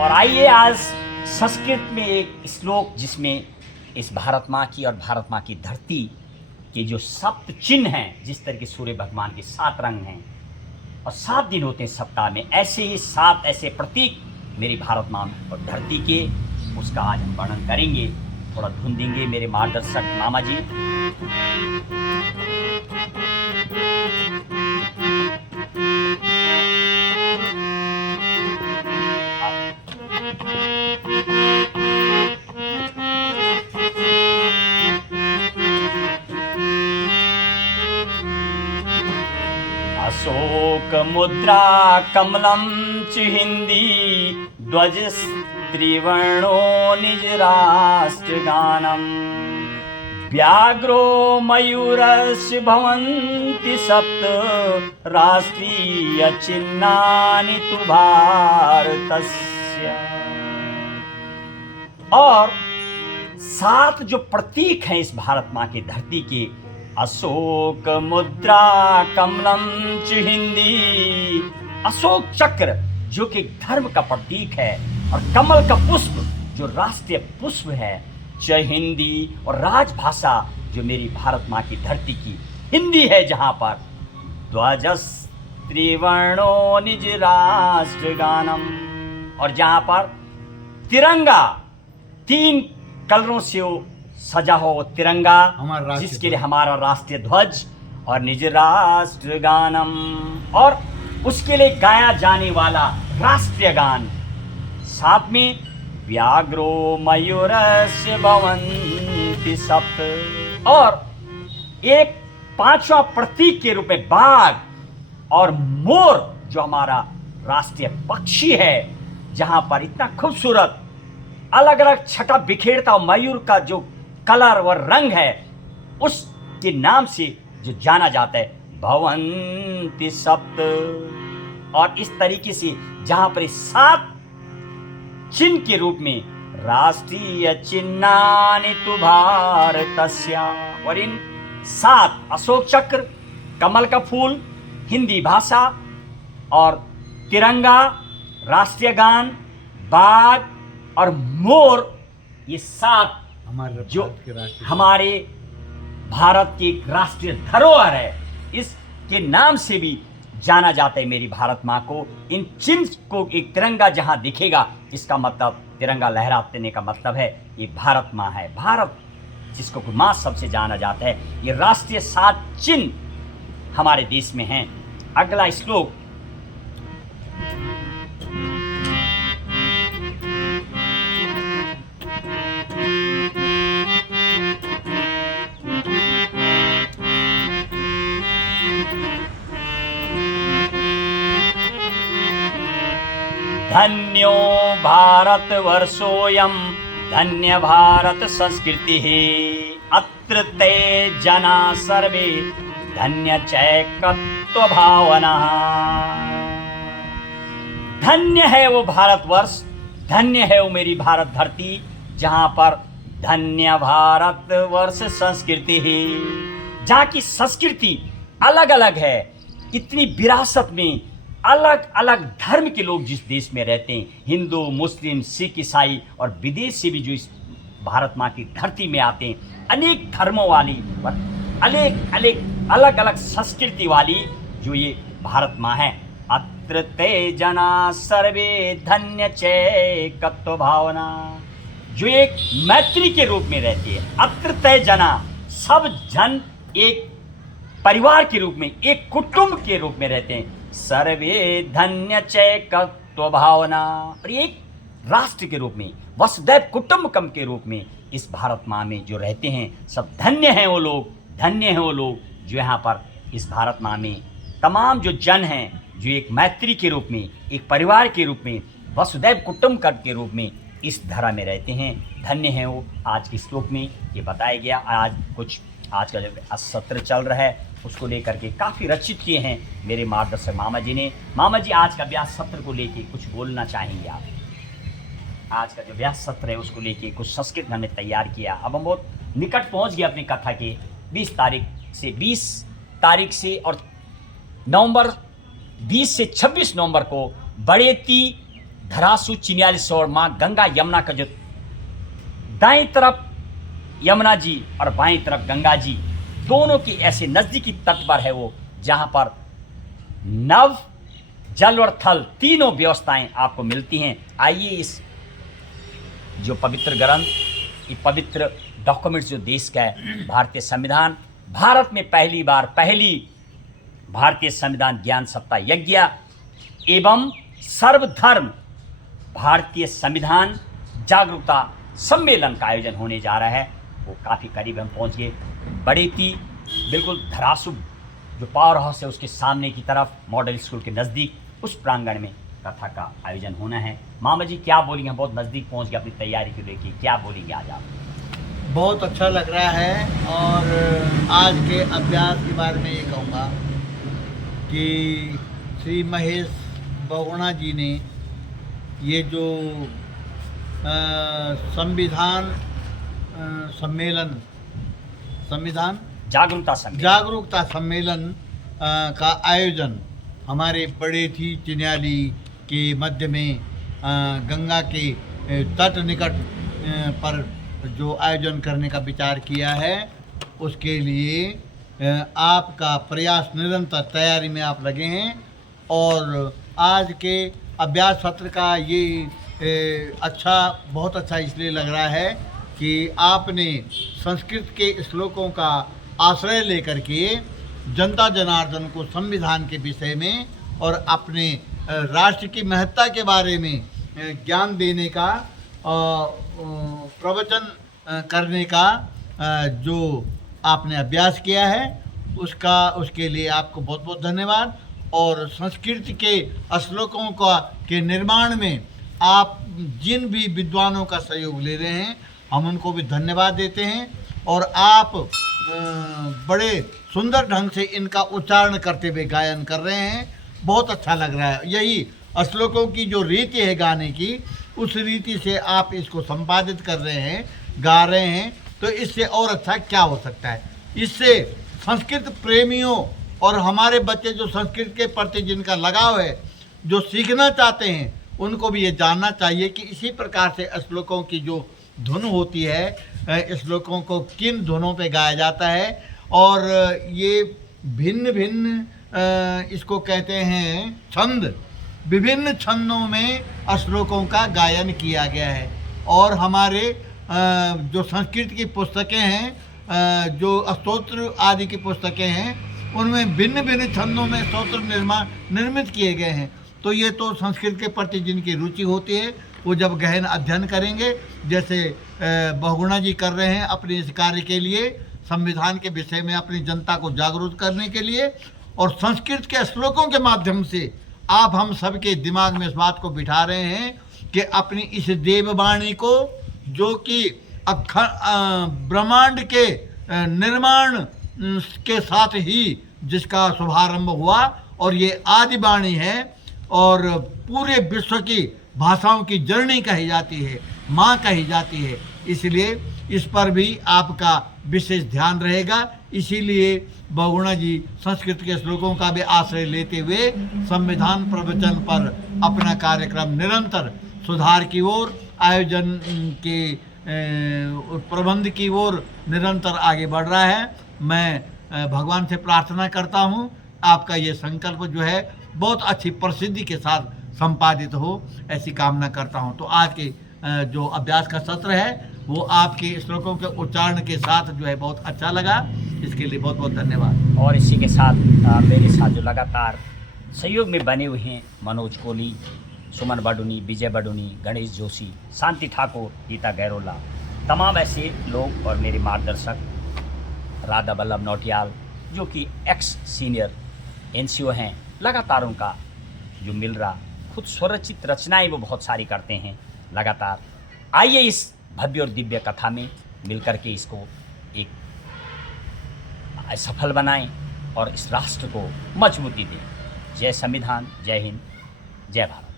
और आइए आज संस्कृत में एक श्लोक जिसमें इस भारत माँ की और भारत माँ की धरती के जो सप्त चिन्ह हैं, जिस तरह के सूर्य भगवान के 7 रंग हैं और 7 दिन होते हैं सप्ताह में, ऐसे ही 7 ऐसे प्रतीक मेरी भारत माँ और धरती के, उसका आज हम वर्णन करेंगे। थोड़ा धुन देंगे मेरे मार्गदर्शक मामा जी। अशोक मुद्रा कमलम चिहिंदी ध्वज त्रिवर्णो निज राष्ट्र गानम व्याघ्रो मयूरस्य भवन्ति सप्त राष्ट्रीय चिन्हानि तु भारतस्य। और 7 जो प्रतीक हैं इस भारत माँ की धरती के, अशोक मुद्रा कमलम चिहिंदी, अशोक चक्र जो कि धर्म का प्रतीक है, और कमल का पुष्प जो राष्ट्रीय पुष्प है, चिहिंदी और राजभाषा जो मेरी भारत माँ की धरती की हिंदी है, जहाँ पर ध्वजस् त्रिवर्णो निज राष्ट्र गानम, और जहाँ पर तिरंगा 3 कलरों से सजा हो तिरंगा, जिसके लिए हमारा राष्ट्रीय ध्वज, और निज राष्ट्र गानम, और उसके लिए गाया जाने वाला राष्ट्रीय गान। साथ में व्याघ्रो मयूरस्य भवन्ति सप्त, और एक 5वां प्रतीक के रूप में बाघ और मोर जो हमारा राष्ट्रीय पक्षी है, जहां पर इतना खूबसूरत अलग अलग छटा बिखेरता मयूर का जो कलर व रंग है, उसके नाम से जो जाना जाता है, भवन्ति सप्त। और इस तरीके से जहां पर 7 चिन्ह के रूप में राष्ट्रीय चिन्हानि तु भारतस्य, और इन 7 अशोक चक्र, कमल का फूल, हिंदी भाषा और तिरंगा, राष्ट्रीय गान, बाघ और मोर, ये 7 जो हमारे भारत की एक राष्ट्रीय धरोहर है, इसके नाम से भी जाना जाता है मेरी भारत माँ को। इन चिन्ह को, एक तिरंगा जहाँ दिखेगा, इसका मतलब तिरंगा लहराने का मतलब है ये भारत माँ है। भारत जिसको माँ सबसे जाना जाता है, ये राष्ट्रीय 7 चिन्ह हमारे देश में हैं। अगला श्लोक, धन्यो भारत वर्षोऽयं धन्य भारत संस्कृतिः अत्र ते जना सर्वे धन्य चैकत्व भावना। धन्य है वो भारतवर्ष, धन्य है वो मेरी भारत धरती, जहाँ पर धन्य भारत वर्ष संस्कृति ही, जहाँ की संस्कृति अलग अलग है। इतनी विरासत में अलग अलग धर्म के लोग जिस देश में रहते हैं, हिंदू, मुस्लिम, सिख, ईसाई, और विदेश से भी जो इस भारत माँ की धरती में आते हैं, अनेक धर्मों वाली और अलग अलग संस्कृति वाली जो ये भारत माँ है। अत्र ते जना सर्वे धन्य चैकत्व भावना, जो एक मैत्री के रूप में रहती है। अत्र ते जना, सब जन एक परिवार के रूप में, एक कुटुंब के रूप में रहते हैं। सर्वे धन्य चैकत्व भावना, और एक राष्ट्र के रूप में, वसुधैव कुटुंबकम के रूप में इस भारत माँ में जो रहते हैं, सब धन्य हैं वो लोग, धन्य हैं वो लोग जो यहाँ पर इस भारत माँ में तमाम जो जन हैं, जो एक मैत्री के रूप में, एक परिवार के रूप में, वसुधैव कुटुंबकम के रूप में इस धरा में रहते हैं। धन्य हैं वो। आज के श्लोक में ये बताया गया। आज का जो सत्र चल रहा है उसको लेकर के काफ़ी रचित किए हैं मेरे मार्गदर्शक मामा जी ने। मामा जी, आज का व्यास सत्र को लेके कुछ बोलना चाहेंगे आप? आज का जो व्यास सत्र है उसको लेके कुछ संस्कृत में हमने तैयार किया। अब हम बहुत निकट पहुंच गए अपनी कथा के। 20 तारीख से और नवंबर 20 से 26 नवंबर को बड़ेती धरासू चिन्यालीसौड़ माँ गंगा यमुना का जो दाएं तरफ यमुना जी और बाएं तरफ गंगा जी दोनों की ऐसे नज़दीकी तट पर है वो, जहाँ पर नव जल और थल तीनों व्यवस्थाएं आपको मिलती हैं। आइए इस जो पवित्र ग्रंथ, ये पवित्र डॉक्यूमेंट्स जो देश का है, भारतीय संविधान, भारत में पहली भारतीय संविधान ज्ञान सप्ताह यज्ञ एवं सर्वधर्म भारतीय संविधान जागरूकता सम्मेलन का आयोजन होने जा रहा है। वो काफ़ी करीब हम पहुंच गए। बड़ेती बिल्कुल धरासू जो पावर हाउस है उसके सामने की तरफ मॉडल स्कूल के नज़दीक उस प्रांगण में कथा का आयोजन होना है। मामा जी क्या बोलेंगे? बहुत नज़दीक पहुंच गए अपनी तैयारी को लेकर, क्या बोलेंगे आज आप? बहुत अच्छा लग रहा है। और आज के अभ्यास के बारे में ये कहूँगा कि श्री महेश बहुगुणा जी ने ये जो संविधान जागरूकता सम्मेलन का आयोजन हमारे बड़ेती चिन्याली के मध्य में गंगा के तट निकट पर जो आयोजन करने का विचार किया है, उसके लिए आपका प्रयास निरंतर तैयारी में आप लगे हैं। और आज के अभ्यास सत्र का ये बहुत अच्छा इसलिए लग रहा है कि आपने संस्कृत के श्लोकों का आश्रय लेकर के जनता जनार्दन को संविधान के विषय में और अपने राष्ट्र की महत्ता के बारे में ज्ञान देने का, प्रवचन करने का जो आपने अभ्यास किया है, उसके लिए आपको बहुत बहुत धन्यवाद। और संस्कृत के श्लोकों के निर्माण में आप जिन भी विद्वानों का सहयोग ले रहे हैं, हम उनको भी धन्यवाद देते हैं। और आप बड़े सुंदर ढंग से इनका उच्चारण करते हुए गायन कर रहे हैं, बहुत अच्छा लग रहा है। यही श्लोकों की जो रीति है गाने की, उस रीति से आप इसको संपादित कर रहे हैं, गा रहे हैं, तो इससे और अच्छा क्या हो सकता है। इससे संस्कृत प्रेमियों और हमारे बच्चे जो संस्कृत के प्रति जिनका लगाव है, जो सीखना चाहते हैं, उनको भी ये जानना चाहिए कि इसी प्रकार से श्लोकों की जो धुन होती है, श्लोकों को किन धुनों पे गाया जाता है। और ये भिन्न भिन्न इसको कहते हैं छंद, विभिन्न छंदों में श्लोकों का गायन किया गया है। और हमारे जो संस्कृत की पुस्तकें हैं, जो स्तोत्र आदि की पुस्तकें हैं, उनमें भिन्न भिन्न छंदों में स्तोत्र निर्मित किए गए हैं। तो ये तो संस्कृत के प्रति जिनकी रुचि होती है, वो जब गहन अध्ययन करेंगे, जैसे बहुगुणा जी कर रहे हैं अपने इस कार्य के लिए, संविधान के विषय में अपनी जनता को जागरूक करने के लिए, और संस्कृत के श्लोकों के माध्यम से आप हम सबके दिमाग में इस बात को बिठा रहे हैं कि अपनी इस देववाणी को, जो कि ब्रह्मांड के निर्माण के साथ ही जिसका शुभारंभ हुआ, और ये आदि वाणी है और पूरे विश्व की भाषाओं की जननी कही जाती है, माँ कही जाती है। इसलिए इस पर भी आपका विशेष ध्यान रहेगा। इसीलिए बहुगुणा जी संस्कृत के श्लोकों का भी आश्रय लेते हुए संविधान प्रवचन पर अपना कार्यक्रम निरंतर सुधार की ओर, आयोजन के प्रबंध की ओर निरंतर आगे बढ़ रहा है। मैं भगवान से प्रार्थना करता हूँ आपका ये संकल्प जो है बहुत अच्छी प्रसिद्धि के साथ संपादित हो, ऐसी कामना करता हूँ। तो आज के जो अभ्यास का सत्र है वो आपके श्लोकों के उच्चारण के साथ जो है बहुत अच्छा लगा, इसके लिए बहुत बहुत धन्यवाद। और इसी के साथ मेरे साथ जो लगातार सहयोग में बने हुए हैं मनोज कोहली, सुमन बडुनी, विजय बडुनी, गणेश जोशी, शांति ठाकुर, गीता गैरोला, तमाम ऐसे लोग, और मेरे मार्गदर्शक राधा वल्लभ नौटियाल जो कि एक्स सीनियर NCO हैं, लगातार उनका जो मिल रहा, खुद स्वरचित रचनाएं वो बहुत सारी करते हैं लगातार। आइए इस भव्य और दिव्य कथा में मिलकर के इसको एक सफल बनाएं और इस राष्ट्र को मजबूती दें। जय संविधान, जय हिंद, जय भारत।